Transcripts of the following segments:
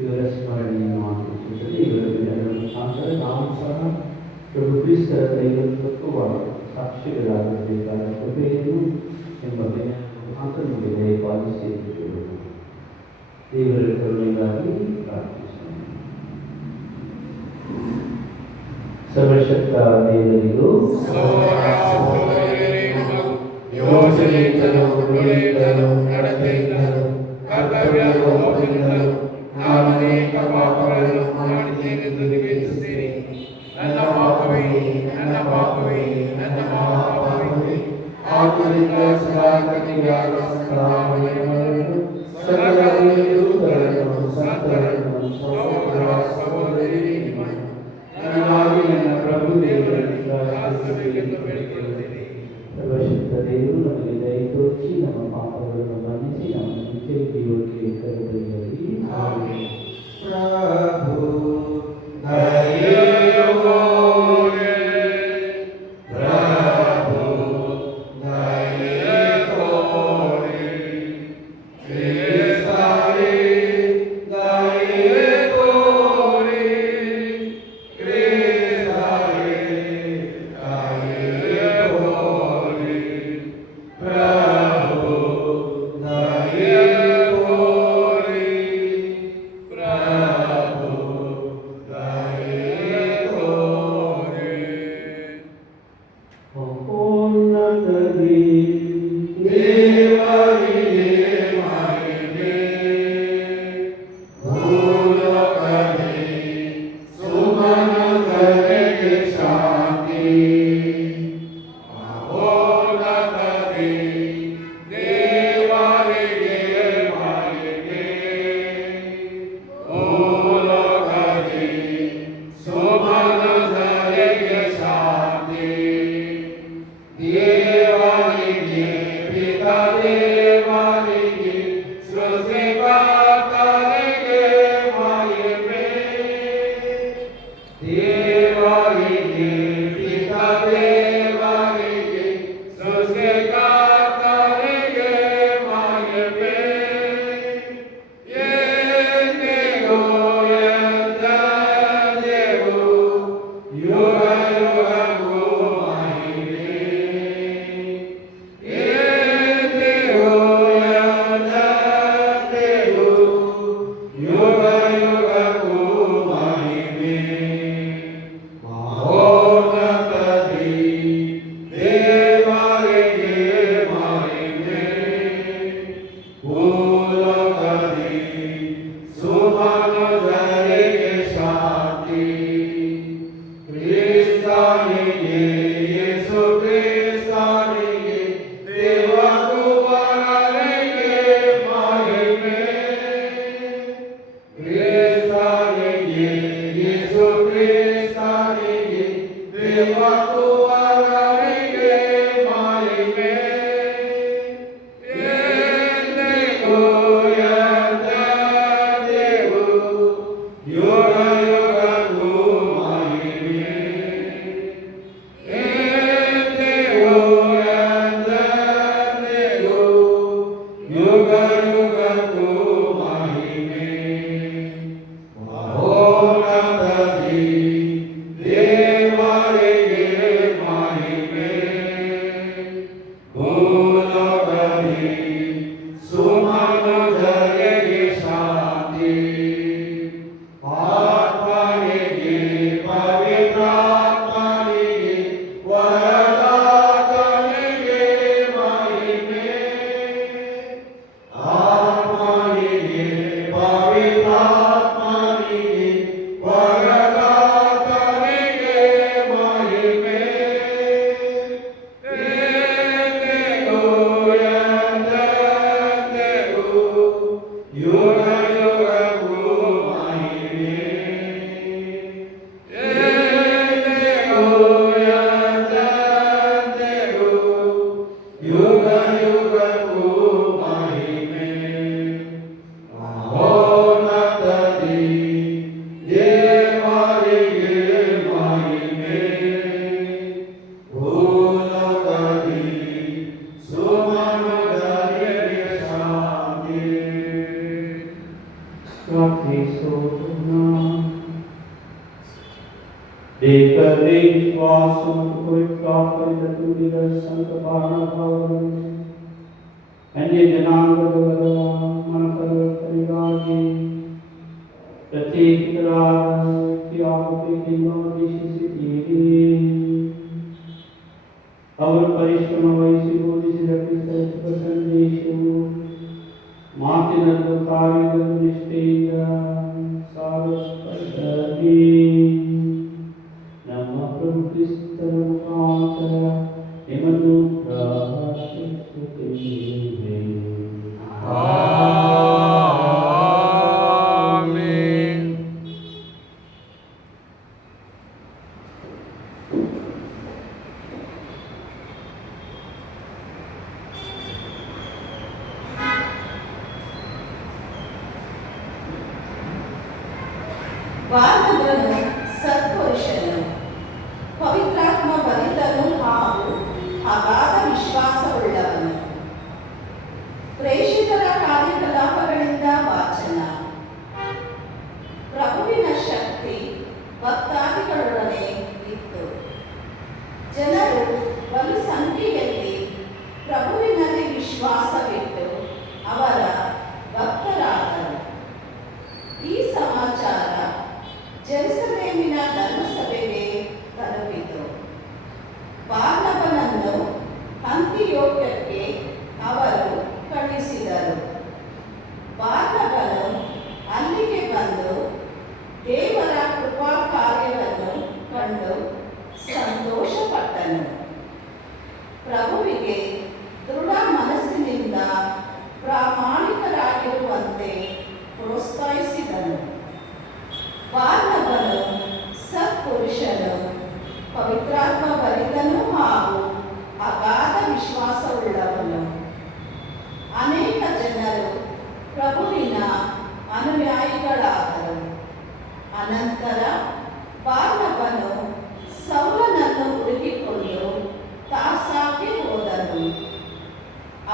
ಇವರ ಸ್ಮರಣೆಯನ್ನು ಆಚರಿಸುತ್ತದೆ. ಇವರ ಜನರ ಮುಖಾಂತರ ನಾವು ಸಹ ಪ್ರಭು ಕ್ರಿಸ್ತರ ದೈವತ್ವಕ್ಕೂ ಸಾಕ್ಷಿಗಳಾಗಬೇಕಾದ ಕೃಪೆಯನ್ನು ಎಂಬ ಮುಖಾಂತರ ನಮಗೆ ದಯಪಾಲಿಸಿರುವುದು. ದೇವರ ಕರುಣೆಗಾಗಿ ಪ್ರಾರ್ಥಿಸೋಣ. ಸರ್ವಶಕ್ತ ದೇವರಿಗೂ ಯೋಚನೆಯಿಂದಲೂ ನುಡಿಯಿಂದಲೂ ನಡತೆಯಿಂದಲೂ ಕರ್ತವ್ಯ ಲೋಪದಿಂದಲೂ ನಾನು ಅನೇಕ ಪಾಪಗಳನ್ನು ಮಾಡಿದ್ದೇನೆಂದು ನಿವೇದಿಸುತ್ತೇನೆ. ನನ್ನ ಪಾಪವೇ ನನ್ನ ಪಾಪವೇ ನನ್ನ ಪಾಪವೇ. ಆತ್ಮದಿಂದ ಸದಾಗತಿಯಾದ ಸದಾವಯವನ್ನು ಸಕಲ ದೂತರನ್ನು ಸಂತರನ್ನು ಸಹೋದರ ಸಹೋದರಿ ನಿಮ್ಮನ್ನು ನನಗಾಗಿ ನನ್ನ ಪ್ರಭು ದೇವರಲ್ಲಿ ಪ್ರಾರ್ಥಿಸಬೇಕೆಂದು ಬೇಡಿಕೊಳ್ಳುತ್ತೇನೆ. ಸರ್ವಶಕ್ತ ದೇವರು ನಮಗೆ ದಯ ತೋರಿಸಿ ನಮ್ಮ ಪಾಪಗಳನ್ನು ಮನ್ನಿಸಿ ನಮ್ಮ ನಿತ್ಯ ಜೀವಕ್ಕೆ ಕರೆದೊಯ್ಯಲಿ. ಆಮೆನ್. ಪ್ರಭು Oh देखते विश्वास ಮತ್ತು ಪವಿತ್ರಾತ್ಮದಿಂದ ತುಂಬಿದ ಸಂತ ಬಾಣಭಾವವನ್ನು ಅನ್ಯ ಜನಾಂಗದವರ ಮನಪರಿವರ್ತನೆಗಾಗಿ ಪ್ರತ್ಯೇಕಿತರಾದ ವ್ಯಕ್ತಿಯಾಗಬೇಕೆಂದು ಆದೇಶಿಸಿದ್ದೀರಿ. ಅವರು ಪರಿಶ್ರಮ ವಹಿಸಿ ಬೋಧಿಸಿದ ಕ್ರಿಸ್ತ ಸಂದೇಶವು ಮಾತಿನಲ್ಲೂ ಕಾರ್ಯದಲ್ಲೂ ನಿಷ್ಠೆಯಿಂದ ಸಾಗಲ್ಪಡಲಿ. ನಮ್ಮ ಪ್ರಭು ಕ್ರಿಸ್ತನ ಮುಖಾಂತರ ನಿಮ್ಮನ್ನು ಪ್ರಾರ್ಥಿಸುತ್ತೇವೆ. ಆಮೆನ್. ಬಾರ್ನಬನು ಸತ್ಪುರುಷನು, ಪವಿತ್ರಾತ್ಮ ಭರಿತನು ಹಾಗೂ ಅಗಾಧ ವಿಶ್ವಾಸವುಳ್ಳವನು. ಪ್ರೇಷಿತರ ಕಾರ್ಯಕಲಾಪಗಳಿಂದ ವಾಚನ. ಪ್ರಭುವಿನ ಶಕ್ತಿ ಭಕ್ತಾದಿಗಳೊಡನೆ ಇತ್ತು. ಜನರು ಬಲು ಸಂಖ್ಯೆಯಲ್ಲಿ ಪ್ರಭುವಿನಲ್ಲಿ ವಿಶ್ವಾಸವಿಟ್ಟು ಅವರ ಭಕ್ತರಾದರು. ಈ ಸಮಾಚಾರ ಜೆರುಸಲೇಮಿನ ಧರ್ಮಸಭೆಗೆ ತಲುಪಿತು. ಬಾರ್ನಬನನ್ನು ಅಂತಿಯೋಕ್ಯಕ್ಕೆ ಅವರು ಕಳುಹಿಸಿದರು. ಬಾರ್ನಬನು ಅಲ್ಲಿಗೆ ಬಂದು ದೇವರ ಕೃಪಾ ಕಾರ್ಯವನ್ನು ಕಂಡು ಸಂತೋಷಪಟ್ಟನು. ಪ್ರಭುವಿಗೆ ದೃಢ ಮನಸ್ಸಿನಿಂದ ಪ್ರಾಮಾಣಿಕರಾಗಿರುವಂತೆ ಪ್ರೋತ್ಸಾಹಿಸಿದನು. ಬಾರ್ನಬನು ಸತ್ಪುರುಷನು, ಪವಿತ್ರಾತ್ಮ ಭರಿತನು ಹಾಗೂ ಅಗಾಧ ವಿಶ್ವಾಸವುಳ್ಳವನು. ಅನೇಕ ಜನರು ಪ್ರಭುವಿನ ಅನುಯಾಯಿಗಳಾದರು. ಅನಂತರ ಬಾರ್ನಬನು ಸೌಲನನ್ನು ಹುಡುಕಿಕೊಂಡು ತಾರ್ಸಕ್ಕೆ ಹೋದನು.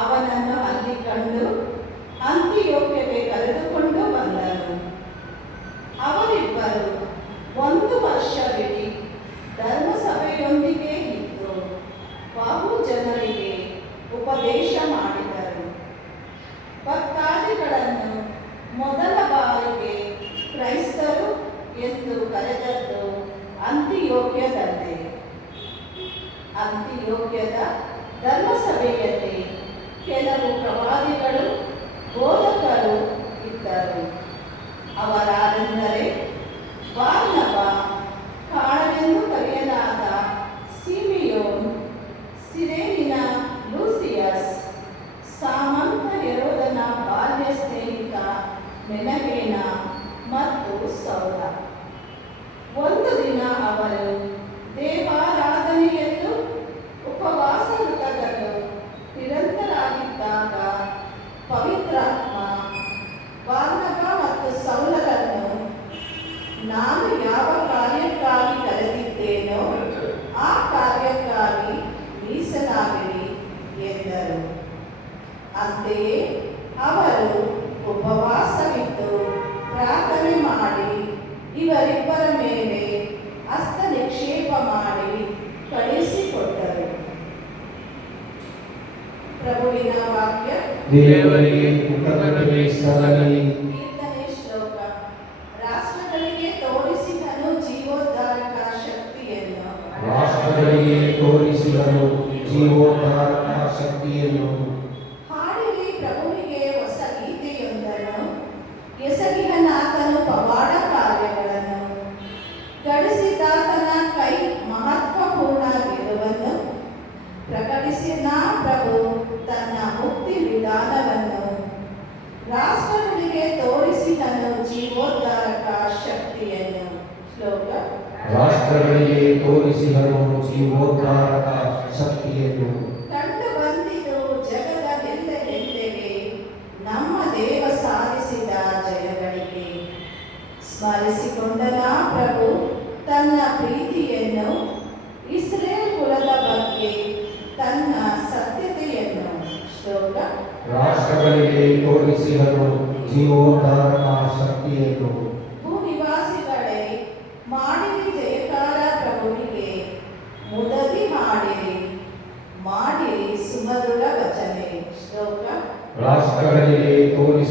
ಅವನನ್ನು ಅಲ್ಲಿ ಕಂಡು ಅಂತಿಯೋಕ್ಯಕ್ಕೆ ಕರೆದುಕೊಂಡು ಬಂದನು. ಅವರಿಬ್ಬರು 1 ವರ್ಷವಿಡೀ ಧರ್ಮಸಭೆಯೊಂದಿಗೆ ಇದ್ದು ಬಹು ಜನರಿಗೆ ಉಪದೇಶ ಮಾಡಿದರು. ಭಕ್ತಾದಿಗಳನ್ನು ಮೊದಲ ಬಾರಿಗೆ ಕ್ರೈಸ್ತರು ಎಂದು ಕರೆದದ್ದು ಅಂತಿಯೋಕ್ಯದಲ್ಲೇ. ಅಂತಿಯೋಕ್ಯದ ಧರ್ಮಸಭೆಯಲ್ಲಿ ಕೆಲವು ಪ್ರವಾದಿಗಳು ಬೋಧಕರು ಇದ್ದರು. ಅವರಾರೆಂದರೆ ಬಾರ್ನಬ, ಕಾಳವೆಂದು ಕರೆಯಲಾದ ಸಿಮಿಯೋನ್, ಸಿರೇನಿನ ಲೂಸಿಯಸ್, ಸಾಮಂತ ಹೆರೋದನ ಬಾಲ್ಯ ಸ್ನೇಹಿತ ಮೆನಹೇನ ಮತ್ತು ಸೌಲ. ಒಂದು ದಿನ ಅವರು ದೇವಾರಾಧನೆಯಲ್ಲೂ ಉಪವಾಸ ವೃತದಲ್ಲೂ ನಿರಂತರಾಗಿದ್ದಾಗ ಪವಿತ್ರಾತ್ಮ ಬಾರ್ನಬ ಮತ್ತು ಸೌಲರನ್ನು, ನಾನು ಯಾವ ಕಾರ್ಯಕ್ಕಾಗಿ ಕರೆದಿದ್ದೇನೋ ಆ ಕಾರ್ಯಕ್ಕಾಗಿ ಮೀಸಲಾಗಿರಿ ಎಂದರು. ಅಂತೆಯೇ ಅವರು ಉಪವಾಸವಿದ್ದು ಪ್ರಾರ್ಥನೆ ಮಾಡಿ ಇವರಿಬ್ಬರ ಮೇಲೆ ಹಸ್ತ ನಿಕ್ಷೇಪ ಮಾಡಿ ಕಳುಹಿಸಿಕೊಟ್ಟರು. ಪ್ರಭುವಿನ ವಾಕ್ಯ. ದೇವರಿಗೆ ಕೃತಜ್ಞತೆ ಸಲ್ಲಲಿ. ಕೀರ್ತನೆ ಶ್ಲೋಕ. ರಾಷ್ಟ್ರಗಳಿಗೆ ತೋರಿಸಿದನು ಜೀವೋದ್ಧಾರಕ ಶಕ್ತಿಯನ್ನು. ರಾಷ್ಟ್ರಗಳಿಗೆ ತೋರಿಸಿದರು ಜೀವೋದ್ಧಾರಕ ಶಕ್ತಿಯನ್ನು. ಹಾಡಿರಿ ಪ್ರಭುವಿಗೆ ಹೊಸ ಗೀತೆಯೊಂದನ್ನು, ಎಸಗಿದನಾತನು ಪವಾಡ ಕಾರ್ಯಗಳನ್ನು, ಗಳಿಸಿದಾತನ ಕೈ ಮಹತ್ವಪೂರ್ಣ ಗೆಲುವನ್ನು, ಪ್ರಕಟಿಸಿದ ಪ್ರಭು ತನ್ನ ಮುಕ್ತಿ ವಿಧಾನವನ್ನು. ರಾಷ್ಟ್ರಗಳಿಗೆ ತೋರಿಸಿದನು ಜೀವೋದ್ಧಾರಕ ಶಕ್ತಿಯನ್ನು. ಶ್ಲೋಕ. ರಾಷ್ಟ್ರಗಳಿಗೆ ತೋರಿಸಿದರು ಜೀವೋದ್ಧಾರಕ ಶಕ್ತಿಯನ್ನು. ಕಂಡು ಬಂದಿತು ಜಗದ ಎಲ್ಲೆಡೆಗೆ ನಮ್ಮ ದೇವ ಸಾಧಿಸಿದ ಜಯಗಳಿಗೆ. ಸ್ಮರಿಸಿಕೊಂಡನ ಪ್ರಭು ತನ್ನ ಪ್ರೀತಿಯನ್ನು, ಇಸ್ರೇಲ್ ಕುಲದ ಬಗ್ಗೆ ತನ್ನ ಸತ್ಯತೆಯನ್ನು. ಶ್ಲೋಕ. ರಾಷ್ಟ್ರಗಳಿಗೆ ತೋರಿಸಿದರು ಜೀವೋದ್ಧಾರಕ ಶಕ್ತಿಯನ್ನು. ಭೂನಿವಾಸಿಗಳೇ ಮಾಡಿರಿ ಜಯಕಾರ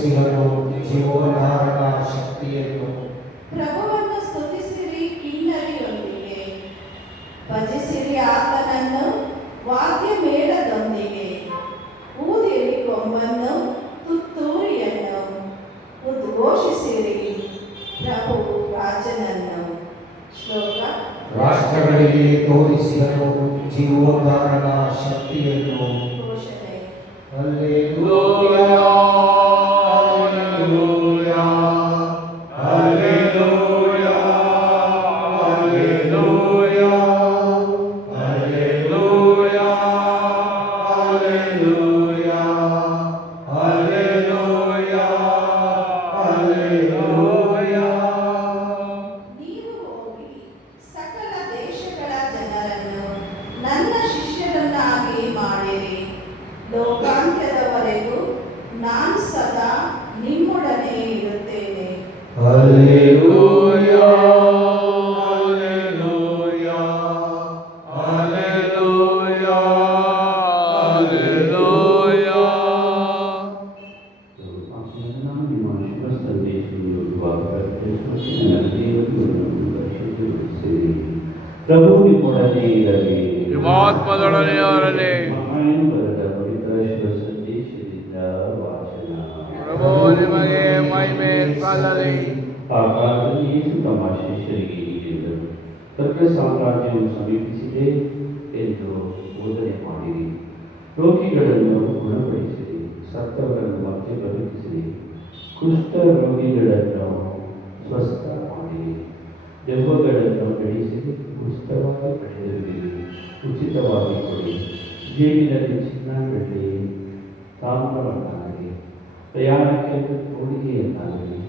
ತೋರಿಸಿಹನು ಜೀವೋದ್ಧಾರಕ ಶಕ್ತಿಯನ್ನು. ಪ್ರಭುವನ್ನು ಸ್ತುತಿಸಿರಿ ಕಿನ್ನರಿಯೊಂದಿಗೆ, ಭಜಿಸಿರಿ ಆತನನ್ನು ವಾದ್ಯ ಮೇಳದೊಂದಿಗೆ, ಊದಿರಿ ಕೊಂಬನ್ನು ತುತ್ತೂರಿಯನ್ನು, ಉದ್ಘೋಷಿಸಿರಿ ಪ್ರಭು ರಾಜನನ್ನು. ಶ್ಲೋಕ. ರಾಷ್ಟ್ರಗಳಿಗೆ ತೋರಿಸಿಹನು ಜೀವೋದ್ಧಾರಕ ಶಕ್ತಿಯನ್ನು. ಘೋಷಣೆ. Hallelujah, hallelujah, hallelujah, hallelujah, hallelujah, hallelujah, hallelujah, hallelujah. ನೀವು ಹೋಗಿ ಸಕಲ ದೇಶಗಳ ಜನರನ್ನು ನನ್ನ ಶಿಷ್ಯರನ್ನಾಗಿ ಮಾಡಿರಿ, ಲೋಕಾಂತ್ಯದವರೆಗೂ ನಾನು ಸದಾ ನಿಮ್ಮೊಡನೆ ಇರುತ್ತೇನೆ. Hallelujah, hallelujah, hallelujah, hallelujah. ನಾನು ನಿಮ್ಮ ಶುಭ ಸಂದೇಶವನ್ನು ದರ್ಶಿಸಿರಿ. ಪ್ರಭು ನಿಮ್ಮೊಡನೆ ಇರಲಿ. ಆತ್ಮದೊಡನೆ ಅವರಲ್ಲಿ ಮಹಾಯನು ಬರೆದ ಪವಿತ್ರ ಶುಭ ಸಂದೇಶದಿಂದ ವಾಚನ. ಪ್ರಭು ನಿಮಗೆ ಮಹಿಮೆ ಸಲ್ಲಲಿ. ಆ ಕಾಲದಲ್ಲಿ ಯೇಸು ತಮ್ಮ ಶಿಷ್ಯರಿಗೆ ಹೇಳಿದರು, ಸ್ವರ್ಗ ಸಾಮ್ರಾಜ್ಯವು ಸಮೀಪಿಸಿದೆ ಎಂದು ಬೋಧನೆ ಮಾಡಿರಿ. ರೋಗಿಗಳನ್ನು ಗುಣಪಡಿಸಿರಿ, ಸತ್ತವರನ್ನು ಮತ್ತೆ ಬದುಕಿಸಿರಿ, ಕುಷ್ಠ ರೋಗಿಗಳನ್ನು ಸ್ವಸ್ಥ ಮಾಡಿರಿ, ದೆವ್ವಗಳನ್ನು ಬೆಳೆಸಿರಿ, ಉಚಿತವಾಗಿ ಪಡೆದಿರುವಿರಿ, ಉಚಿತವಾಗಿ ಕೊಡಿ. ಜೇಬಿನಲ್ಲಿ ಚಿನ್ನ ಬೆಳ್ಳಿ ತಾಮ್ರವನ್ನಾಗಲಿ, ಪ್ರಯಾಣಕ್ಕೆ ತೋಳಿಗೆಯನ್ನಾಗಲಿ,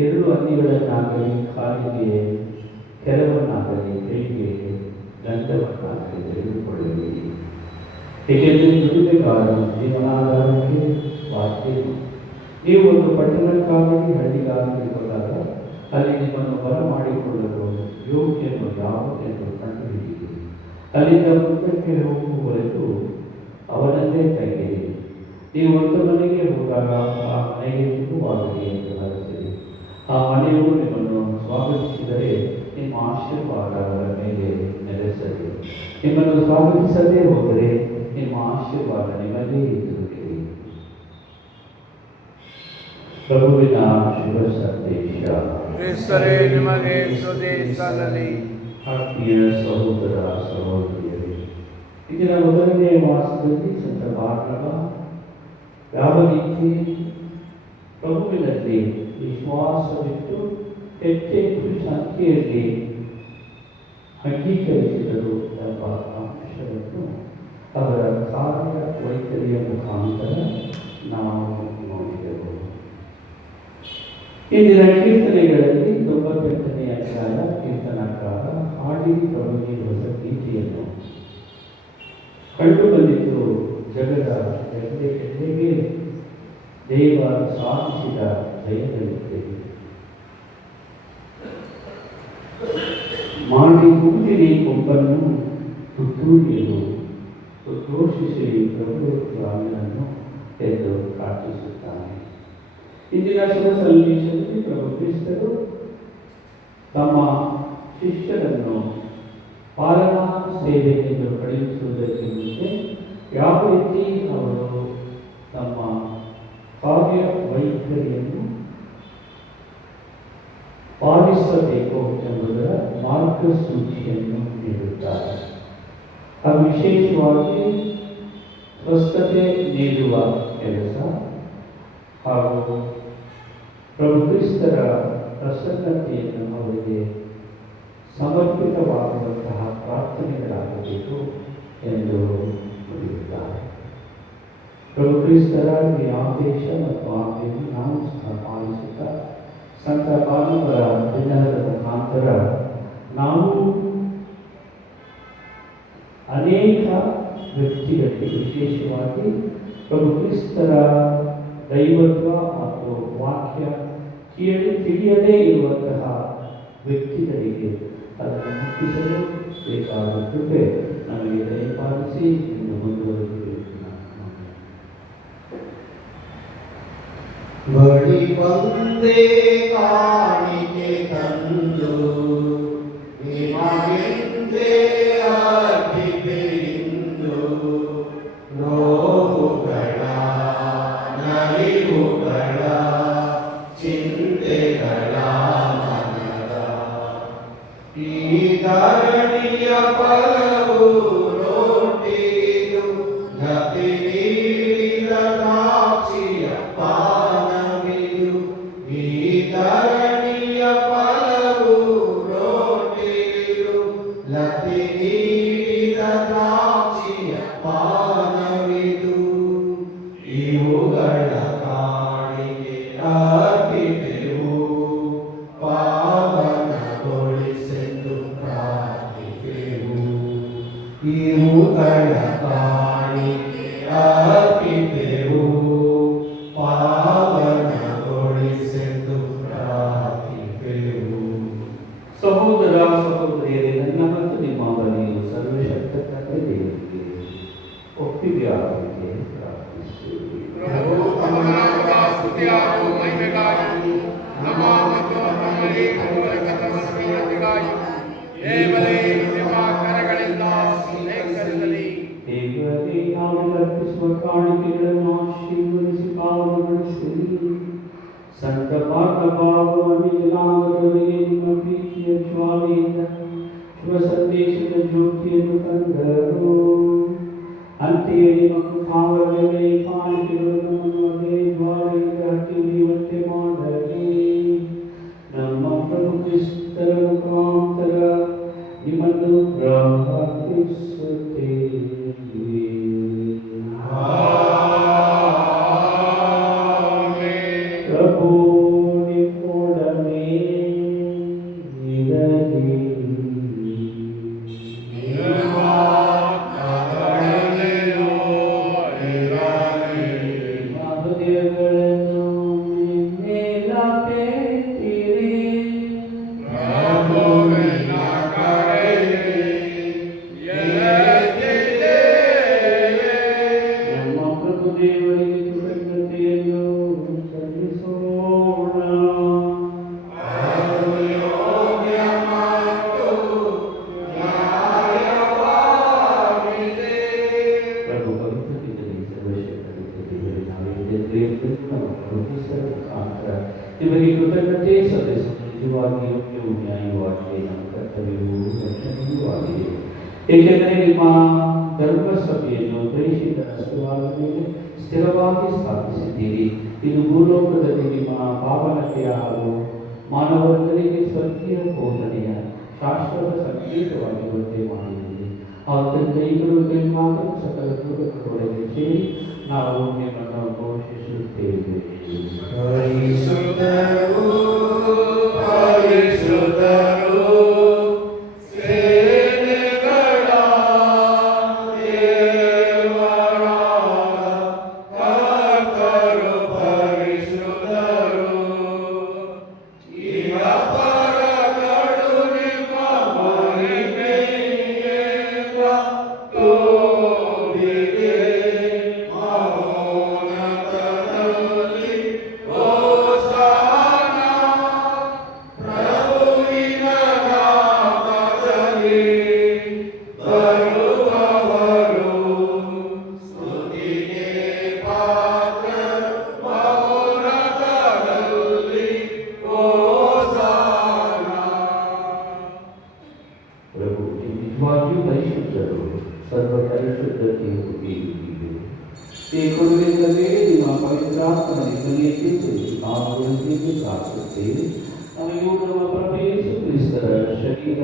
2 ಅಂಗಿಗಳನ್ನಾಗಲಿ, ಕಾಲಿಗೆ ಕೆಲವನ್ನಾಗಲಿ, ಕೈಗೆ ದಂಡವನ್ನಾಗಲಿ ತೆಗೆದುಕೊಳ್ಳಬೇಡಿ. ಏಕೆಂದರೆ ದುಡಿಮೆಗಾರನು ಜೀವನಾಧಾರಕ್ಕೆ ವಾದ್ಯನು. ನೀವು ಒಂದು ಪಟ್ಟಣಕ್ಕಾಗಲಿ ಹಳ್ಳಿಗಾಗಲಿ ಹೋದಾಗ ಅಲ್ಲಿ ನಿಮ್ಮನ್ನು ಬರಮಾಡಿಕೊಳ್ಳಲು ಯೋಗ್ಯನು ಯಾವುದೆಂದು ಕಂಡುಹಿಡಿಯಿರಿ. ಅಲ್ಲಿಂದ ಮುಂದಕ್ಕೆ ಹೋಗುವವರೆಗೂ ಅವನನ್ನೇ ತೆಗೆಯಿರಿ. ನೀವು ಒಂದು ಮನೆಗೆ ಹೋದಾಗ ಆ ಮನೆಗೆ ಶುಭವಾಗಲಿ ಎಂದು ಹರಸಿರಿ. ಆ ಮನೆಯು ನಿಮ್ಮನ್ನು ಸ್ವಾಗತಿಸಿದರೆ ನಿಮ್ಮ ಆಶೀರ್ವಾದ ಅವರ ಮೇಲೆ ನೆಲೆಸಲಿ. ನಿಮ್ಮನ್ನು ಸ್ವಾಗತಿಸದೇ ಹೋದರೆ ನಿಮ್ಮ ಆಶೀರ್ವಾದ ನಿಮಗೆ ಇರುತ್ತದೆ. ಪ್ರಭುವಿನ ಶುಭ ಸಂದೇಶ. ಕ್ರಿಸ್ತರೇ ನಿಮಗೆ ಸ್ತುತಿ ಸಲ್ಲಲಿ. ಆತ್ಮೀಯ ಸಹೋದರ ಸಹೋದರಿಯರೇ, ಇಂದಿನ ಮೊದಲನೇ ಮಾಸದಲ್ಲಿ ಸಂತ ಬಾರ್ನಬ ಯಾವ ರೀತಿ ಪ್ರಭುವಿನಲ್ಲಿ ವಿಶ್ವಾಸವಿಟ್ಟು ಹೆಚ್ಚೆಚ್ಚು ಸಂಖ್ಯೆಯಲ್ಲಿ ಅಂಗೀಕರಿಸಿದರು ಎಂಬ ಅಂಶವನ್ನು ಅವರ ಕಾರ್ಯ ವೈಖರಿಯ ಮುಖಾಂತರ ನಾವು ನೋಡಿದೆವು. ಇಂದಿನ ಕೀರ್ತನೆಗಳಲ್ಲಿ 98ನೇ ಅಧ್ಯಾಯ ಕೀರ್ತನಕಾರ ಹಾಡಿರಿ ಪ್ರಭುವಿಗೆ ಹೊಸ ಗೀತೆಯನ್ನು ಕಂಡುಬಂದಿದ್ದು. ಜಗದ ಎಲ್ಲೆಗೆ ದೇವ ಸಾಧಿಸಿದ ಜಯಗಳಿದೆ. ಮಾಡಿ ಊದಿರಿ ಕೊಂಬನ್ನು ತುತ್ತೂರಿಯನ್ನು, ಉದ್ಘೋಷಿಸಿರಿ ಪ್ರಭು ರಾಜನನ್ನು ಎಂದು ಪ್ರಾರ್ಥಿಸುತ್ತಾನೆ. ಇಂದಿನ ಶುಭ ಸಂದೇಶದಲ್ಲಿ ಪ್ರಭು ಕ್ರಿಸ್ತರು ತಮ್ಮ ಶಿಷ್ಯರನ್ನು ಪಾಲನಾ ಸೇವೆಯನ್ನು ಕಳುಹಿಸುವುದಕ್ಕೆ ಮುಂಚೆ ಯಾವ ರೀತಿ ಅವರು ತಮ್ಮ ಕಾವ್ಯ ವೈಖರಿಯನ್ನು ಪಾಲಿಸಬೇಕು ಎಂಬುದರ ಮಾರ್ಗಸೂಚಿಯನ್ನು ನೀಡುತ್ತಾರೆ. ಅದು ವಿಶೇಷವಾಗಿ ಸ್ವಸ್ಥತೆ ನೀಡುವ ಕೆಲಸ ಹಾಗೂ ಪ್ರಭು ಕ್ರಿಸ್ತರ ಪ್ರಸನ್ನತೆಯನ್ನು ಅವರಿಗೆ ಸಮರ್ಪಿತವಾಗುವಂತಹ ಪ್ರಾರ್ಥನೆಗಳಾಗಬೇಕು ಎಂದು ನುಡಿಯುತ್ತಾರೆ. ಪ್ರಭು ಕ್ರಿಸ್ತರ ಈ ಆದೇಶ ಮತ್ತು ಆಜ್ಞೆಯನ್ನು ನಾವು ಸಹ ಪಾಲಿಸುತ್ತಾ ಸಂತ ಬಾರ್ನಬರ ದಿನದ ಮುಖಾಂತರ ನಾವು ಅನೇಕ ವ್ಯಕ್ತಿಗಳಿಗೆ, ವಿಶೇಷವಾಗಿ ಪ್ರಭು ಕ್ರಿಸ್ತರ ದೈವತ್ವ ಮತ್ತು ವಾಕ್ಯ ತಿಳಿಯದೇ ಇರುವಂತಹ ವ್ಯಕ್ತಿಗಳಿಗೆ ಅದನ್ನು ಮುಟ್ಟಿಸಲು ಬೇಕಾದ ಕೃಪೆ ನಮಗೆ ದಯಪಾಲಿಸಿ ಇನ್ನು ಮುಂದುವರಿಸಬೇಕು. ಒಂದೇ ಕಾಣಿಕೆ ತಂದು ನಿಮಗೆಂದೇ ಅರ್ಪಿಪೆಂದು ನೋವುಗಳ ನಲಿವುಗಳ ಚಿಂತೆಗಳ ಮನದ ಈ ಧರಣಿಯ ಫಲವು ರೋಟಿಯು ಗತಿ ನೀಡಿದ ದ್ರಾಕ್ಷಿಯ ಪಾನವಿಯು ಈ ಧರಣಿಯ ಫಲವು ರೋಟಿಯು ಲತಿ ನೀಡಿದ ದ್ರಾಕ್ಷಿಯ ಪಾನವಿದು ಇವುಗಳ ಕಾಣಿಕೆ ಅರ್ಪಿತೆವು ಪಾವನಗೊಳಿಸೆಂದು ಪ್ರಾರ್ಥಿಸೆವು ಇವುಗಳ ಕಾಣಿಕೆ ಅರ್ಪಿತೆವು ಪಾವನಗೊಳಿಸೆಂದು ಪ್ರಾರ್ಥಿಸೆವು. ಸಹೋದರ ಸಹೋದರಿಯರೇ, ನನ್ನ ಮತ್ತು ನಿಮ್ಮ ಬಳಿಯು ಸರ್ವಶಕ್ತ ದೇವರಿಗೆ ಒಪ್ಪಿಗೆಯಾಗುವಂತೆ ಪ್ರಾರ್ಥಿಸುತ್ತೇವೆ. ಪ್ರಭು ತಮ್ಮನಾದ ಸ್ತುತಿಯಾಗು ಮಹಿಮೆಗಾಗಿ ನಮ್ಮ ಮತ್ತು ನಮ್ಮಲ್ಲಿ ಕರ್ತವ್ಯಗಳಿಗಾಗಿ ದೇವರೇ ನಿಮ್ಮ ಕರಗಳಿಂದ ಸ್ವೀಕರಿಸಲಿ. ದೇವರೇ, ನಾವೆಲ್ಲ ಅರ್ಪಿಸುವ ಕಾಣಿಕೆಗಳನ್ನು ಆಶೀರ್ವದಿಸಿ ಪಾವನಗೊಳಿಸಿರಿ. ಸಂತ ಭಾಗವನ್ನು ಜನಾಂಗದವರಿಗೆ ನಿಮ್ಮ ಪ್ರೀತಿಯ ಜ್ವಾಲೆಯಿಂದ ಶುಭ ಸಂದೇಶದ ಜ್ಯೋತಿಯನ್ನು ತಂದರು. ಅಂತೆಯೇ ನಿಮ್ಮ ಕೃಪಾವರದಲ್ಲಿ ಕಾಣಿಕೆಗಳು ನಮ್ಮನ್ನು ಅದೇ ಜ್ವಾಲೆಯಿಂದ ಹತ್ತಿ ಉರಿಯುವಂತೆ ಮಾಡಲಿ. ನಮ್ಮ ಪ್ರಭು ಕ್ರಿಸ್ತರ ಮುಖಾಂತರ ನಿಮ್ಮನ್ನು ಪ್ರಾರ್ಥಿಸುತ್ತೇವೆ. ಪ್ರಭು ನಿಮ್ಮೊಡನೆ ಇರಲಿ. ಹೃದಯಗಳನ್ನು ಮೇಲಕ್ಕೆತ್ತಿರಿ. ನಮ್ಮ ಪ್ರಭು ದೇವರಿಗೆ ಕೃತಜ್ಞತೆಯನ್ನು ಸಲ್ಲಿಸೋಣ. ಪ್ರಭು ಪವಿತ್ರತೆಯಲ್ಲಿ ಸರ್ವಶಕ್ತನಿಗೆ ದೇವರೇ, ನಾವೆಲ್ಲರೂ ನಮ್ಮ ಪ್ರಭುಸರ ಮುಖಾಂತರ ನಿಮಗೆ ಕೃತಜ್ಞತೆ ಸಲ್ಲಿಸುವುದು ನಿಜವಾಗಿ ಯೋಗ್ಯವೂ ನ್ಯಾಯವಾಗಿದೆ, ನಮ್ಮ ಕರ್ತವ್ಯವೂ ರಕ್ಷಣೆಯೂ ಆಗಿದೆ. ಏಕೆಂದರೆ ನಿಮ್ಮ ಧರ್ಮಸಭೆಯನ್ನು ಪರಿಶುದ್ಧ ರಸ್ತುವಾದ ಮೇಲೆ ಸ್ಥಿರವಾಗಿ ಸ್ಥಾಪಿಸಿದ್ದೀರಿ. ಇದು ಭೂಲೋಕದಲ್ಲಿ ನಿಮ್ಮ ಪಾವನತೆಯ ಹಾಗೂ ಮಾನವರಿಗೆ ಸ್ವರ್ಗೀಯ ಬೋಧನೆಯ ಶಾಶ್ವತ ಸಂಕೇತವಾಗಿರುವಂತೆ ಮಾಡಿದ್ದೀರಿ. ಆದ್ದರಿಂದ ಈಗಲೂ ಮಾತನ್ನು ಸಕಲ ದೂರದೊಳಗೆ ಸೇರಿ ನಾವು ನಿಮ್ಮನ್ನು ಘೋಷಿಸುತ್ತೇವೆ. ಪರಿಶುದ್ಧರು, ಪರಿಶುದ್ಧರು, ಸೇನೆಗಳ ದೇವರಾದ ಕರ್ತರು ಪರಿಶುದ್ಧರು. ಇಹಪರಗಳು ನಿಮ್ಮ ಮಹಿಮೆಯಿಂದ ತೋರಿದೆ. ಮಹೋನ್ನತದಲ್ಲಿ ಹೋಸನ್ನ, ಪ್ರಭುವಿನ ನಾಮದಲ್ಲಿ ಬರುವವರು ಸ್ತುತಿಗೆ ಪಾತ್ರರು. ಮಹೋನ್ನತದಲ್ಲಿ ಹೋಸನ್ನ. ಪ್ರಭು ನಿಜವಾಗಿಯೂ ಪರಿಶುದ್ಧರು, ಸರ್ವ ಪರಿಶುದ್ಧತೆಯು ನೀಡುತ್ತಿದೆ. ಏಕವಿಲ್ಲದೆ ನಿಮ್ಮ ಪವಿತ್ರಾತ್ಮನಿಂದಲೇ ತಿಳಿಸಿ ನಾವು ಹೀಗೆ ಪ್ರಾರ್ಥಿಸುತ್ತೇವೆ. ನಮಗೂ ನಮ್ಮ ಪ್ರಭು ಯೇಸು ಕ್ರಿಸ್ತರ ಶರೀರ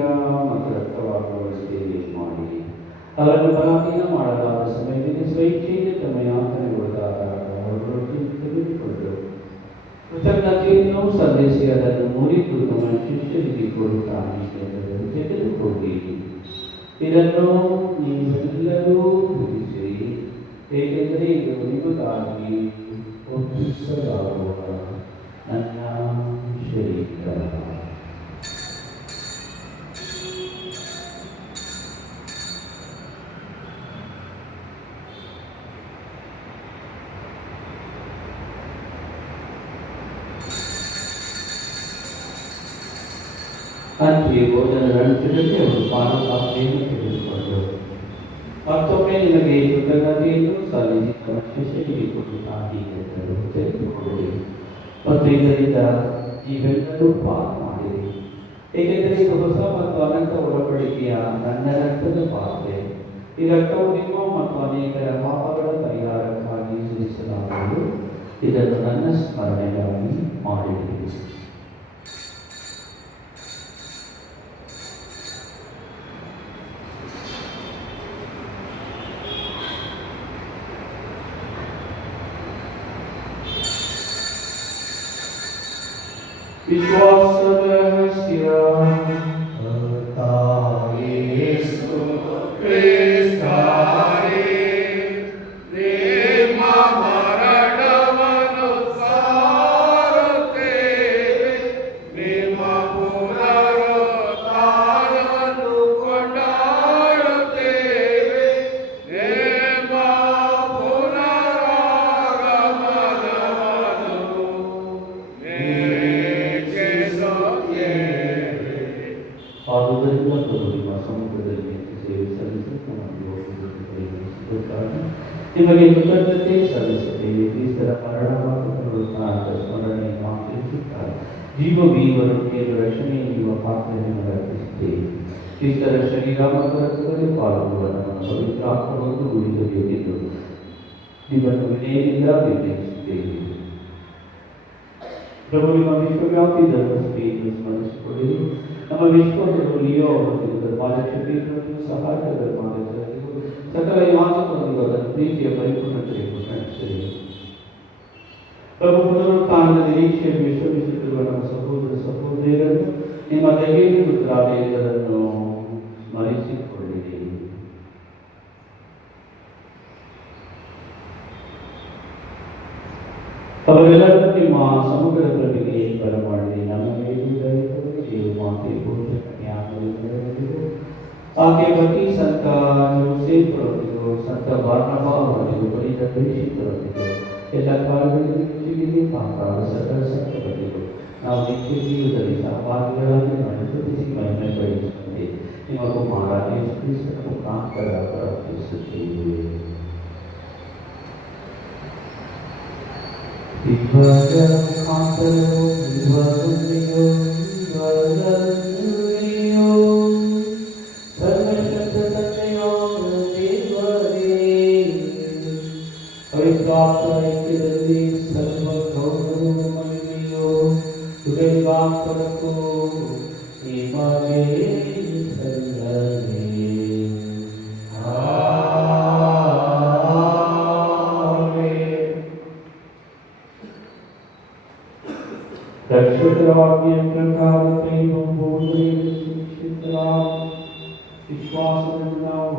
ಮತ್ತು ರಕ್ತವಾಗುವಂತೆ ಮಾಡಿ ಅವರನ್ನು ಪರಾಧೀನ ಮಾಡಲಾದ ಸಮಯದಲ್ಲಿ ಸ್ವಇಚ್ಛೆಯಿಂದ ತಮ್ಮ ಯಾತನೆಗೊಳಗಾದ ತೆಗೆದುಕೊಂಡು ಕೃತಜ್ಞತೆಯನ್ನು ಸಲ್ಲಿಸಿ ಅದನ್ನು ಮುರಿದು ತಮ್ಮ ಶಿಷ್ಯರಿಗೆ ಕೊಡುತ್ತಾ ತೆಗೆದುಕೊಳ್ಳಿ. ಇದನ್ನು ನೀವೆಲ್ಲರೂ ತಿಳಿಸಿರಿ, ಏಕೆಂದರೆ ಇದು ನಿಮಗಾಗಿ ಒಪ್ಪಿಸಲಾಗುವ ನನ್ನ ಶರೀರ. ನಿನಗೆ ಭೋಜನ ನಡೆಸಿದಂತೆ ಅವರು ಪಾನಪಾತ್ರೆಯನ್ನು ತೆಗೆದುಕೊಂಡರು. ಮತ್ತೊಮ್ಮೆ ನಿನಗೆ ಕೃತಜ್ಞತೆಯನ್ನು ಸಲ್ಲಿಸಿ ತಮ್ಮ ಶಿಷ್ಯರಿಗೆ ಕೊಟ್ಟು ಹೀಗೆಂದರು, ತೆಗೆದುಕೊಳ್ಳಿ ಮತ್ತು ಇದರಿಂದ ನೀವೆಲ್ಲರೂ ಪಾನ ಮಾಡಿರಿ, ಏಕೆಂದರೆ ಇದು ಹೊಸ ಮತ್ತು ಅನಂತ ಒಡಂಬಡಿಕೆಯ ನನ್ನ ರಕ್ತದ ಪಾತ್ರೆ. ಈ ರಕ್ತವು ನಿಮ್ಮ ಮತ್ತು ಅನೇಕರ ಪಾಪಗಳ ಪರಿಹಾರಕ್ಕಾಗಿ ಸುರಿಸಲಾಗುವುದು. ಇದನ್ನು ನನ್ನ ಸ್ಮರಣೆಗಾಗಿ ಮಾಡಿರಿ. ವಿಶ್ವಾಸದ ರಹಸ್ಯ. ಯೇಸು ಕ್ರಿಸ್ತನೇ ನಿಮ್ಮ ಮರಣವನ್ನು ಸಾರುತ್ತೇವೆ, ನಿಮ್ಮ ಪುನರುತ್ಥಾನವನ್ನು ಕೊಂಡಾಡುತ್ತೇವೆ, ನಿಮ್ಮ ಪುನರಾಗಮನವನ್ನು ಆದುದರಿಂದ ಪ್ರಭು ನಿಮ್ಮ ಸಮ್ಮುಖದಲ್ಲಿ ಸೇವೆ ಸಲ್ಲಿಸುತ್ತ ನಮಗೆ ನಿಮಗೆ ಕೃತಜ್ಞತೆ ಸಲ್ಲಿಸುತ್ತೇವೆ. ಕ್ರಿಸ್ತರ ಮರಣ ಮತ್ತು ಪುನರುತ್ಥಾನದ ಸ್ಮರಣೆಯನ್ನು ಆಚರಿಸುತ್ತಾರೆ. ಜೀವವೀವರೊಂದಿಗೆ ರಕ್ಷಣೆ ನೀಡುವ ಪಾತ್ರೆಯನ್ನು ಅರ್ಪಿಸುತ್ತೇವೆ. ಕ್ರಿಸ್ತರ ಶರೀರ ಮತ್ತು ರಕ್ತದಲ್ಲಿ ಪಾಲ್ಗೊಳ್ಳುವ ನಮ್ಮ ಪವಿತ್ರ ಆತ್ಮವನ್ನು ಉಳಿಸಬೇಕೆಂದು ನಿಮ್ಮನ್ನು ವಿನಯದಿಂದ ವಿನಯಿಸುತ್ತೇವೆ. ಪ್ರಭು ನಿಮ್ಮ ವಿಶ್ವವ್ಯಾಪಿ ಧರ್ಮಸಭೆಯನ್ನು ಸ್ಮರಿಸಿಕೊಳ್ಳಿರಿ. ನಮ್ಮ ವಿಶ್ವಾಸಗಳು ಲಿಯೋ ಅವರೊಂದಿಗೆ ಧರ್ಮಾಧ್ಯಕ್ಷತೆಯನ್ನು ಸಹಾಯಕ ಧರ್ಮಾಧ್ಯಕ್ಷರಿಗೂ ಸಕಲ ಯಾಜಕರೊಂದಿಗೆ ಅದರ ಪ್ರೀತಿಯ ಪರಿಪೂರ್ಣತೆಯನ್ನು ನಡೆಸಿರಿ. ಪ್ರಭು ಪುನರುತ್ಥಾನದ ನಿರೀಕ್ಷೆಯನ್ನು ವಿಶ್ವಸಿಸುತ್ತಿರುವ ನಮ್ಮ ಸಹೋದರ ಸಹೋದರಿಯರನ್ನು ನಿಮ್ಮ ದಯೆಯನ್ನು ಪುತ್ರಾಲಯಗಳನ್ನು ಸ್ಮರಿಸಿಕೊಳ್ಳಿರಿ. ಅವರೆಲ್ಲರೂ ನಿಮ್ಮ ಸಮಗ್ರ ಪ್ರತಿಗೆ ಬರಮಾಡಿರಿ. ನಮ್ಮ ದೇವು ಮಾತೆ ಆಕೆ ಪತಿ ಸಂತ ಜೋಸೇಫರೊಂದಿಗೂ ಸಂತ ಬಾರ್ನಬಾ ಅವರೊಂದಿಗೂ ಪಡಿತ ಪ್ರೇಷಿತರೊಂದಿಗೂ ಎಲ್ಲ ಕಾರ್ಯಗಳಲ್ಲಿ ಪಾಪಾದ ಸಕಲ ಸಂತಪತಿಗಳು ನಾವು ನಿತ್ಯ ಜೀವದಲ್ಲಿ ಸಹಭಾಗಿಗಳಾಗಿ ನಡೆಸುತ್ತಿಸಿ ಮಹಿಮೆ ಪಡಿಸುವಂತೆ ನಿಮ್ಮ ಕುಮಾರ ಯೇಸು ಕ್ರಿಸ್ತನ ಮುಖಾಂತರ ಪ್ರಾರ್ಥಿಸುತ್ತೇವೆ. ರಕ್ಷಕರಾಗಿಯ ಪ್ರಕಾರ ವಿಶ್ವಾಸವನ್ನು ನಾವು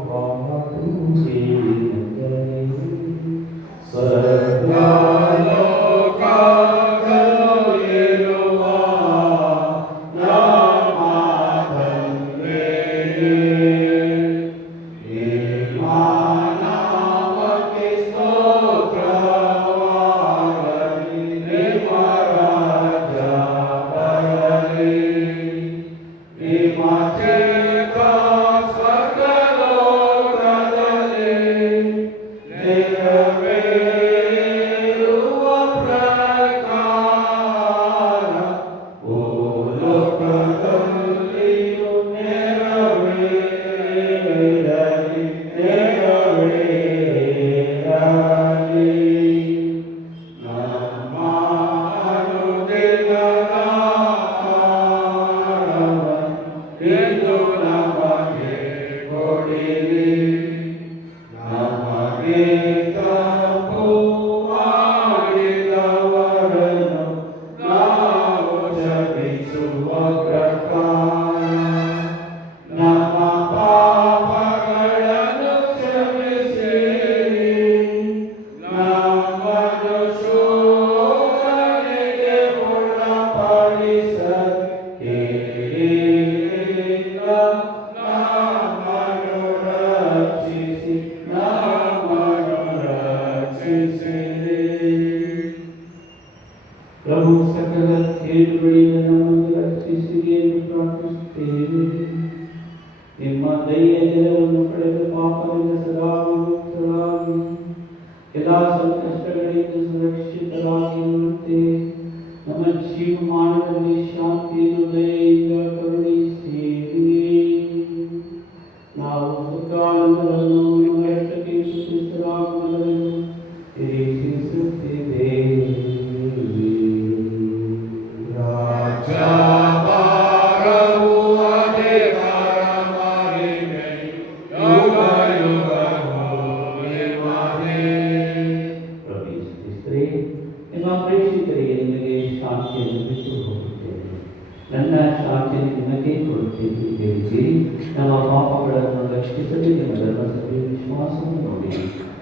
ದಯೆಯ ನೆರವನ್ನು ಪಡೆದು ಪಾಪದಿಂದ ಸದಾ ಮುಕ್ತರಾಗಿ ಎಲ್ಲ ಸಂಕಷ್ಟಗಳಿಂದ ಸುರಕ್ಷಿತರಾಗಿರುವಂತೆ ನಮ್ಮ ಜೀವಮಾನದಲ್ಲಿ ಶಾಂತಿಯನ್ನು ದಯೆಯಿಂದ ಕರುಣಿಸಿರಿ. ನಾವು ಸುಖಾನಂದವನ್ನು ನಿಮ್ಮ ರಕ್ಷಕ್ಕೆ ಸೂಚಿಸಲಾಗುವುದನ್ನು ನಿರೀಕ್ಷಿಸುತ್ತಿದ್ದೇವೆ. ನಿಮ್ಮ ಪ್ರೇಕ್ಷಕರಿಗೆ ನಿಮಗೆ ಶಾಂತಿಯನ್ನು ಬಿಟ್ಟು ಹೋಗುತ್ತೇನೆ, ನನ್ನ ಶಾಂತಿಯನ್ನು ನಿಮಗೆ ಕೊಡುತ್ತೇನೆ ಹೇಳಿರಿ. ನಮ್ಮ ಪಾಪಗಳನ್ನು ರಕ್ಷಿಸದೆ ನಿಮ್ಮ ಧರ್ಮಸಭೆ ವಿಶ್ವಾಸವನ್ನು ನೋಡಿ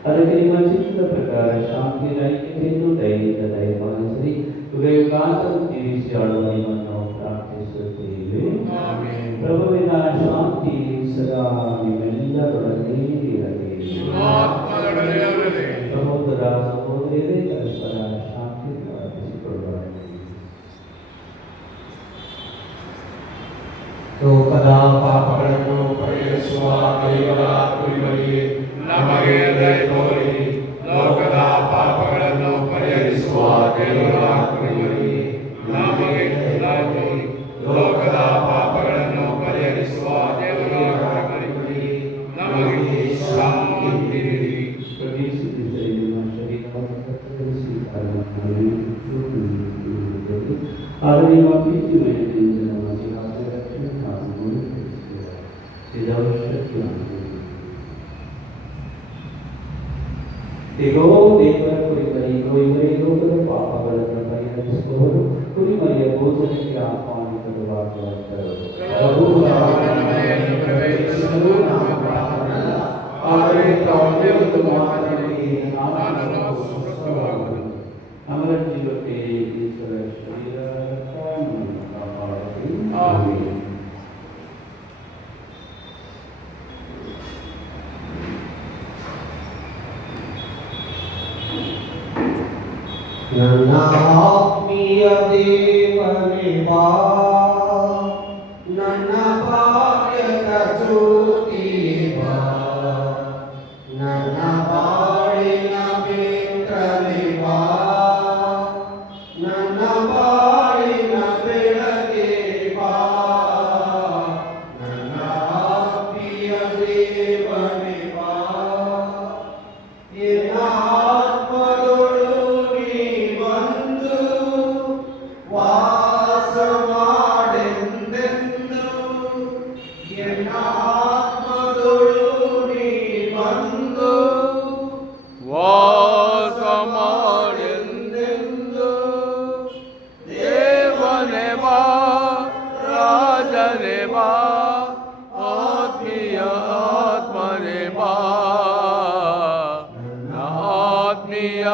ಅದಕ್ಕೆ ನಿಮ್ಮ ಚಿತ್ರದ ಪ್ರಕಾರ ಶಾಂತಿ ಐಕ್ಯತೆಯನ್ನು ದಯೆಯಿಂದ ದಯಪಾಲಿಸಿ ಯುಗಾಂತವು ಜೀವಿಸಿ ಆಳುವ ನಿಮ್ಮನ್ನು ಪ್ರಾರ್ಥಿಸುತ್ತೇವೆ. ಪ್ರಭುವಿನ ಶಾಂತಿ ಸದಾ ನಿಮ್ಮೆಲ್ಲರೊಡನೆ ಇರಲಿ. ಸಹೋದರ ಸಹೋದರಿಯರೇ, ಪರಸ್ಪರ ಶಾಂತಿ ಪ್ರಾರ್ಥಿಸಿಕೊಳ್ಳೋಣ. ಲೋಕದ ಪಾಪಗಳನ್ನು ಪರಿಹರಿಸುವ ದೇವರ ಕುರಿಮರಿಗೆ ನಮಗೆ ದಯೆ ತೋರಿ. ಲೋಕದ ಪಾಪಗಳನ್ನು ಪರಿಹರಿಸುವ ದೇವರ ಕುರಿಮರಿಗೆ ನಮಗೆ ದಯೆ ತೋರಿ. ಲೋಕದ ಪಾಪಗಳನ್ನು ಪರಿಹರಿಸುವ ದೇವರ ಕುರಿಮರಿಗೆ ನಮಗೆ ಶಾಂತಿ ನೀಡಿ. ಇಗೋ ದೇವರ ಕುರಿಮರಿಗೂ ಇವರೇ ಲೋಕದ ಪಾಪಗಳನ್ನು ಪರಿಹರಿಸುವವರು ಕುರಿಮರಿಯ ಭೋಜನಕ್ಕೆ ಆಹ್ವಾನಿತರಾಗುವಂತರು. ಅವರ ಜೀವಕ್ಕೆ ಈಶ್ವರ ಶರೀರ ಕಾಪಾಡಲಿ. ಆಮೆನ್. ನನ್ನ ಆತ್ಮೀಯ ದೇವನೇ ಬಾ, ನನ್ನ ಭಾಗ್ಯದ ಜ್ಯೋತಿ ಬಾ, ನನ್ನ ಬಾಳಿನ ಬೆಳಕೇ ಬಾ, ನನ್ನ ಬಾಳಿನ ಬೆಳಕೇ ಬಾ, ನನ್ನ ಆತ್ಮೀಯ ದೇವನೇ ಬಾ.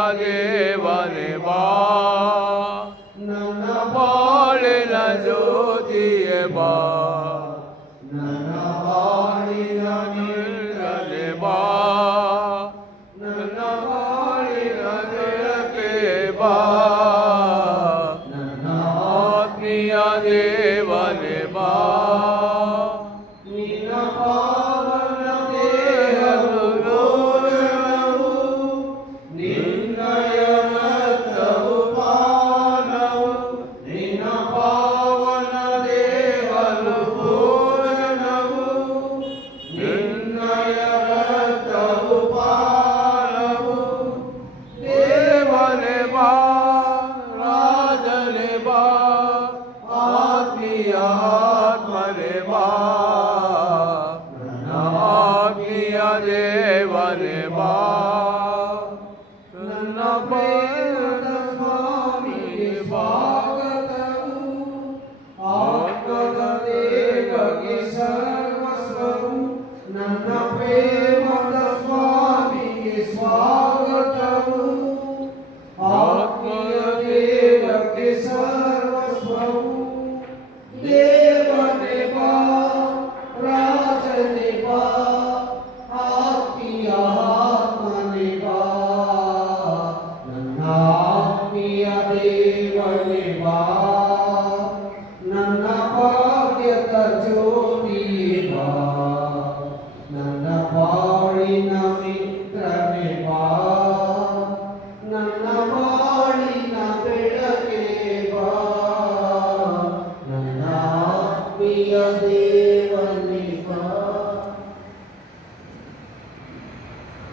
ದೇವನೇ ಬಾ, ನನ್ನ ಬಾಳಿನ ಜ್ಯೋತಿಯೇ ಬಾ, ನನ್ನ ಬಾಳಿನ ಬೆಳಕೇ ಬಾ, ನನ್ನ ಬಾಳಿನ ಬೆಳಕೇ ಬಾ, ನನ್ನ ಆತ್ಮೀಯ ದೇವನೇ ಬಾ. ದೇವನೇ ಬಾ, ನನ್ನ ಪ್ರೇಮದ ಸ್ವಾಮಿಗೆ ಸ್ವಾಗತವು, ಆತ್ಮದ ದೇವಗೆ ಸರ್ವಸ್ವವು. ನನ್ನ ಪ್ರೇಮದ ಸ್ವಾಮಿಗೆ ಸ್ವಾಗತವು, ಆತ್ಮದ ದೇವಗೆ ಸರ್ವಸ್ವವು. ದೇವನೇ ಬಾ, ರಾಜನೇ ಬಾ, ಆತ್ಮೀಯ ಆತ್ಮನೇ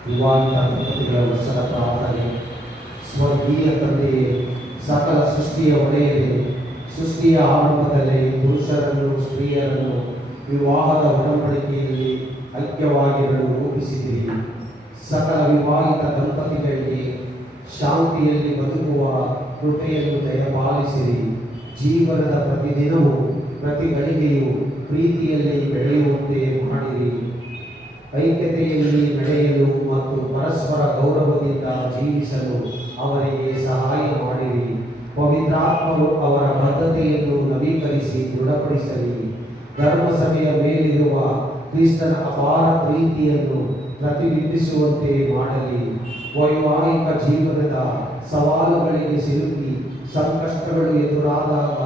ವಿವಾಹಿತ ದಂಪತಿಗಳ ವರ್ಷದ ಪ್ರಾರ್ಥನೆ. ಸ್ವರ್ಗೀಯ ತಂದೆಯೇ, ಸಕಲ ಸೃಷ್ಟಿಯ ಒಡೆಯದೆ, ಸೃಷ್ಟಿಯ ಆರಂಭದಲ್ಲಿ ಪುರುಷರನ್ನು ಸ್ತ್ರೀಯರನ್ನು ವಿವಾಹದ ಒಡಂಬಡಿಕೆಯಲ್ಲಿ ಐಕ್ಯವಾಗಿರಲು ರೂಪಿಸಿದಿರಿ. ಸಕಲ ವಿವಾಹಿತ ದಂಪತಿಗಳಿಗೆ ಶಾಂತಿಯಲ್ಲಿ ಬದುಕುವ ಕೃಪೆಯನ್ನು ದಯಪಾಲಿಸಿರಿ. ಜೀವನದ ಪ್ರತಿದಿನವೂ ಪ್ರತಿ ಗಳಿಗೆಯೂ ಪ್ರೀತಿಯಲ್ಲಿ ಬೆಳೆಯುವಂತೆ ಮಾಡಿರಿ. ಐಕ್ಯತೆಯಲ್ಲಿ ನಡೆಯಲು ಮತ್ತು ಪರಸ್ಪರ ಗೌರವದಿಂದ ಜೀವಿಸಲು ಅವರಿಗೆ ಸಹಾಯ ಮಾಡಿರಿ. ಪವಿತ್ರಾತ್ಮರು ಅವರ ಬದ್ಧತೆಯನ್ನು ನವೀಕರಿಸಿ ದೃಢಪಡಿಸಲಿ. ಧರ್ಮಸಭೆಯ ಮೇಲಿರುವ ಕ್ರಿಸ್ತನ ಅಪಾರ ಪ್ರೀತಿಯನ್ನು ಪ್ರತಿಬಿಂಬಿಸುವಂತೆ ಮಾಡಲಿ. ವೈವಾಹಿಕ ಜೀವನದ ಸವಾಲುಗಳಿಗೆ ಸಿಲುಕಿ ಸಂಕಷ್ಟಗಳು ಎದುರಾದಾಗ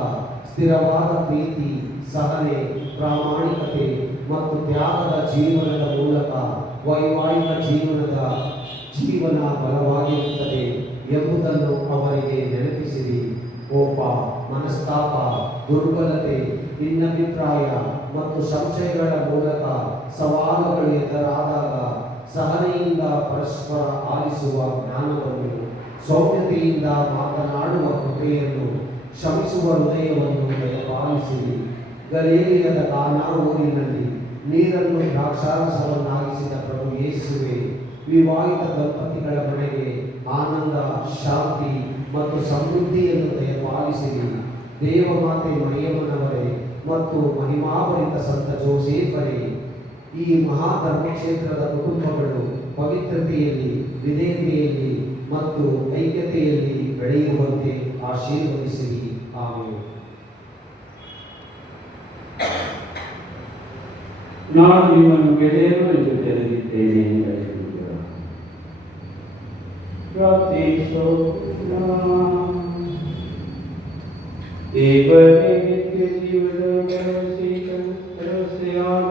ಸ್ಥಿರವಾದ ಪ್ರೀತಿ, ಸಹನೆ, ಪ್ರಾಮಾಣಿಕತೆ ಮತ್ತು ತ್ಯಾಗದ ಜೀವನದ ಮೂಲಕ ವೈವಾಹಿಕ ಜೀವನ ಬಲವಾಗಿರುತ್ತದೆ ಎಂಬುದನ್ನು ಅವರಿಗೆ ನೆನಪಿಸಿರಿ. ಕೋಪ, ಮನಸ್ತಾಪ, ದುರ್ಬಲತೆ, ಭಿನ್ನಾಭಿಪ್ರಾಯ ಮತ್ತು ಸಂಶಯಗಳ ಮೂಲಕ ಸವಾಲುಗಳು ಎದುರಾದಾಗ ಸಹನೆಯಿಂದ ಪರಸ್ಪರ ಆಲಿಸುವ ಜ್ಞಾನವನ್ನು, ಸೌಮ್ಯತೆಯಿಂದ ಮಾತನಾಡುವ ಕೃಪೆಯನ್ನು, ಕ್ಷಮಿಸುವ ಹೃದಯವನ್ನು ದಯಪಾಲಿಸಿರಿ. ಗಲಿಲಾಯದ ಕಾನಾ ಊರಿನಲ್ಲಿ ನೀರನ್ನು ದ್ರಾಕ್ಷಾರಸವನ್ನಾಗಿಸಿದ ಪ್ರಭು ಯೇಸುವೆ, ವಿವಾಹಿತ ದಂಪತಿಗಳ ಮನೆಗೆ ಆನಂದ, ಶಾಂತಿ ಮತ್ತು ಸಮೃದ್ಧಿಯನ್ನು ದಯಪಾಲಿಸಿರಿ. ದೇವಮಾತೆ ಮರಿಯಮ್ಮನವರೇ ಮತ್ತು ಮಹಿಮಾಭರಿತ ಸಂತ ಜೋಸೇಫರೇ, ಈ ಮಹಾಧರ್ಮಕ್ಷೇತ್ರದ ಕುಟುಂಬಗಳು ಪವಿತ್ರತೆಯಲ್ಲಿ, ವಿಧೇಯತೆಯಲ್ಲಿ ಮತ್ತು ಐಕ್ಯತೆಯಲ್ಲಿ ಬೆಳೆಯುವಂತೆ ಆಶೀರ್ವದಿಸಿರಿ. ಆಮೆನ್. ನಾನು ನಿಮ್ಮನ್ನು ಗೆಳೆಯರು ಎಂದು ತಿಳಿದಿದ್ದೇನೆ. ದೇವರೇ, ನಿತ್ಯ ಜೀವದ ಭರವಸೆಯಾದ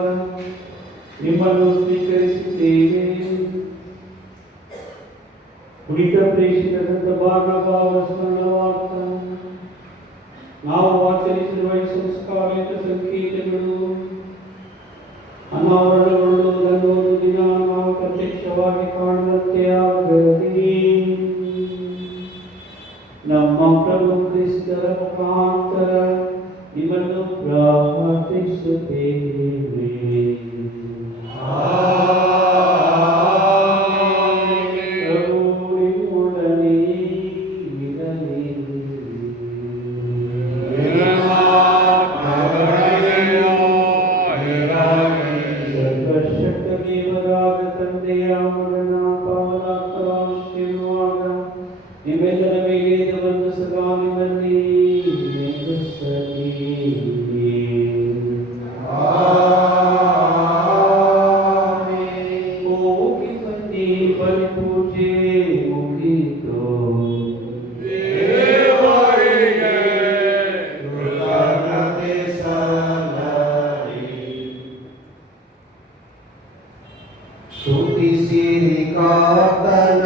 ನಿಮ್ಮನ್ನು ಸ್ವೀಕರಿಸುತ್ತೇವೆ. ಪುನೀತ ಪ್ರೇಷಿತ ಬಾರ್ನಬಾವರ ಸ್ಮರಣಾರ್ಥ ನಾವು ಆಚರಿಸಿರುವ ಈ ಸಂಸ್ಕಾರಿತ ಸಂಕೇತಗಳು ಅನಾವರಣಗೊಳ್ಳುವುದನ್ನು ದಿನ ನಾವು ಪ್ರತ್ಯಕ್ಷವಾಗಿ ಕಾಣುವಂತೆ ಆಗಲಿ. ನಮ್ಮ ಪ್ರಭು ಕ್ರಿಸ್ತರ ಮುಖಾಂತರ ನಿಮ್ಮನ್ನು ಪ್ರಾರ್ಥಿಸುತ್ತೇವೆ. ನಿಮ್ಮೆಲ್ಲರ ಮೇಲೆ ಇದು ಬಂದು ಸದಾ ನಿಮ್ಮಲ್ಲಿ ನೆಲೆಸಲಿ. ಹೋಗಿ ಬನ್ನಿ, ಬಲಿ ಪೂಜೆ ಮುಗಿಯಿತು. ದೇವರಿಗೆ ಕೃತಜ್ಞತೆ ಸಲ್ಲಲಿ. ಸ್ತುತಿಸಿರಿ ಕರ್ತನ